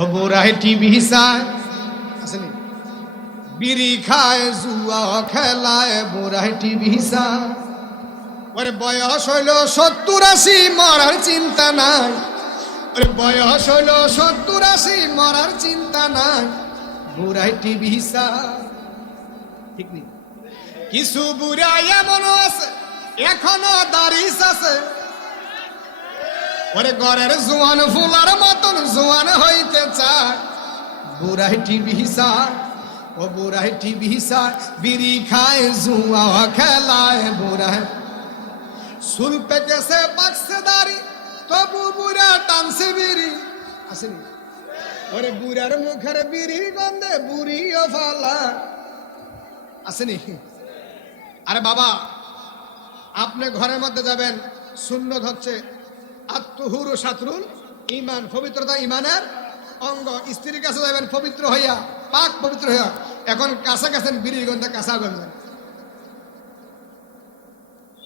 ও বুড়াই TV চায় আসেনি, বিড়ি খায়, জুয়া খেলায়, বুড়াই টিভি চায়। ওরে বয়স হইল 70-80, মরার চিন্তা নাই। ওরে বয়স হইল 70-80, মরার চিন্তা নাই, বুড়াই টিভি চায়। ঠিক নেই? কিছু বুড়া এমনও আছে এখনো দাড়িস আছে। ওরে ঘরের জোয়ান ফুলার মতন জোয়ান হইতে চায়, বুড়াই টিভি চায়। ও বুড়াই টিভি চায়, বিড়ি খায়, জুয়া খেলায়, বুড়াই চুল পেকেছে, পাকছে দাড়ি, তবু বুড়া টানছে বিড়ি। আসেনি? ওরে বুড়ার মুখের বিড়ি গন্ধে বুড়িও ফালা। আসেনি? আরে বাবা, আপনি ঘরের মধ্যে যাবেন, সুন্নত হচ্ছে আত্মহুরু শাতরুল ইমান, পবিত্রতা ইমানের অঙ্গ। স্ত্রীর কাছে যাবেন পবিত্র হইয়া, পাক পবিত্র হইয়া। এখন কাছা গেছেন বিড়ির গন্ধে, কাছা গন্ধে।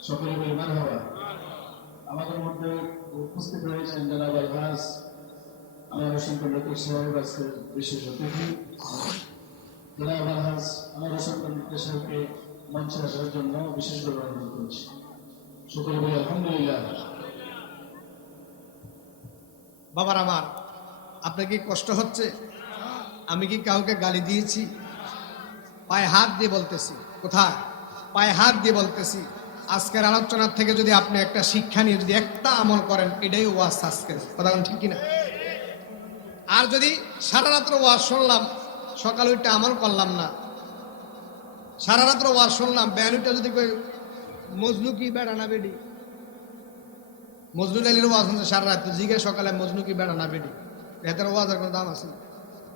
সকলে বলি মারহাবা। আমাদের মধ্যে উপস্থিত রয়েছেন জনাব আলহাজ আমার হোসেন কন্ডাক্টর সাহেব, আজকের বিশেষ অতিথি। জনাব আলহাজ আমার হোসেন কন্ডাক্টর সাহেবকে মঞ্চে আসার জন্য বিশেষভাবে অনুরোধ করছি। সকলে বলি আলহামদুলিল্লাহ। বাবার আমার, আপনার কি কষ্ট হচ্ছে? আমি কি কাউকে গালি দিয়েছি? পায়ে হাত দিয়ে বলতেছি। কোথায়? পায়ে হাত দিয়ে বলতেছি। আজকের আলোচনার থেকে যদি আপনি একটা শিক্ষা নিয়ে যদি একটা আমল করেন, এটাই ওয়াজ আজকের কথা। ঠিক কিনা? আর যদি সারা রাত্র ওয়াজ শুনলাম, সকাল ওইটা আমল করলাম না, সারা রাত্র ওয়াজ শুনলাম, বেয়ানুটা যদি মজনু কি বেড়া না বেডি, মজনু লাইলের ওয়াজ শুনছে সারা রাত, জিগে সকালে মজনু কি বেড়া না বেডি, এটার ওয়াজের কোনো দাম আছে?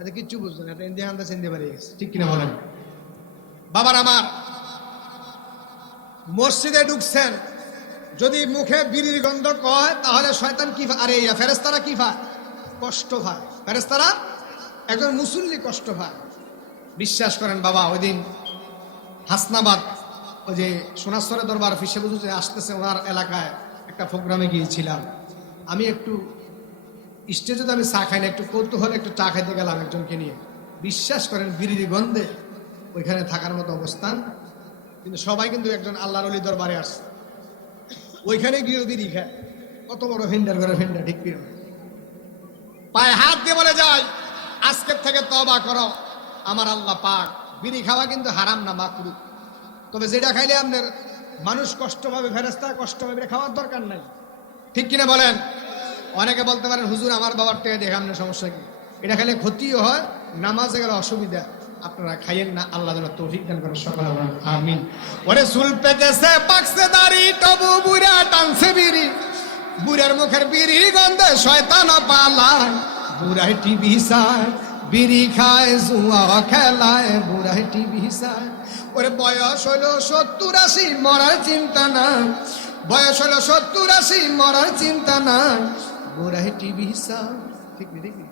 এটা কিচ্ছু বুঝছে না, এটা ইন্ডিয়া আনতে চিনতে পারে গেছে। ঠিক কিনা বলেন? বাবার আমার, মসজিদে ঢুকছেন, যদি মুখে বিড়ির গন্ধ কয়, তাহলে শয়তান কি আরে ফেরেশতারা কি পায়? কষ্ট পায়। ফেরেশতারা একজন মুসল্লি কষ্ট পায়। বিশ্বাস করেন বাবা, ওই দিন হাসনাবাদ, ওই যে সোনাশ্বরে দরবার ফিসে বুঝু যে আসতেছে, ওনার এলাকায় একটা প্রোগ্রামে গিয়েছিলাম। আমি একটু স্টেজে তো আমি চা খাই না, একটু কৌতূহলে একটু চা খাইতে গেলাম একজনকে নিয়ে। বিশ্বাস করেন বিড়ির গন্ধে ওইখানে থাকার মতো অবস্থান, কিন্তু সবাই কিন্তু একজন আল্লাহর ওলি দরবারে আসছে, ওইখানে গিয়ে বিড়ি খায়। কত বড় ভেন্ডার করে ভেন্ডার। ঠিক কিনা? পায়ে হাত দিয়ে বলে যায়, আজকের থেকে তওবা করো, আমার আল্লাহ পাক। বিড়ি খাওয়া কিন্তু হারাম না, মাকরু। তবে যেটা খাইলে আপনার মানুষ কষ্ট পাবে, ফেরেশতা কষ্ট পাবে, এটা খাওয়ার দরকার নাই। ঠিক কিনা বলেন? অনেকে বলতে পারেন, হুজুর আমার বাবার টেকে দেখে আপনার সমস্যা কি? এটা খেলে ক্ষতিও হয়, নামাজে গেলে অসুবিধা। আপনারা খাইয়েন না, আল্লাহ যেন তৌফিক দান করেন সকলে বলেন আমিন। ওরে চুল পেকেছে, পাকছে দাড়ি, তবু বুড়া টানছে বিড়ি, বুড়ার মুখের বিড়ি গন্ধে শয়তান পালায়, বুড়াই টিভি চায়, বিড়ি খায়, জুয়া খেলায়, বুড়াই টিভি চায়। ওরে বয়স হইল 70-80, মরার চিন্তা নাই, বয়স হইল 70-80, মরার চিন্তা নাই, বুড়াই টিভি চায়। ঠিক নেই?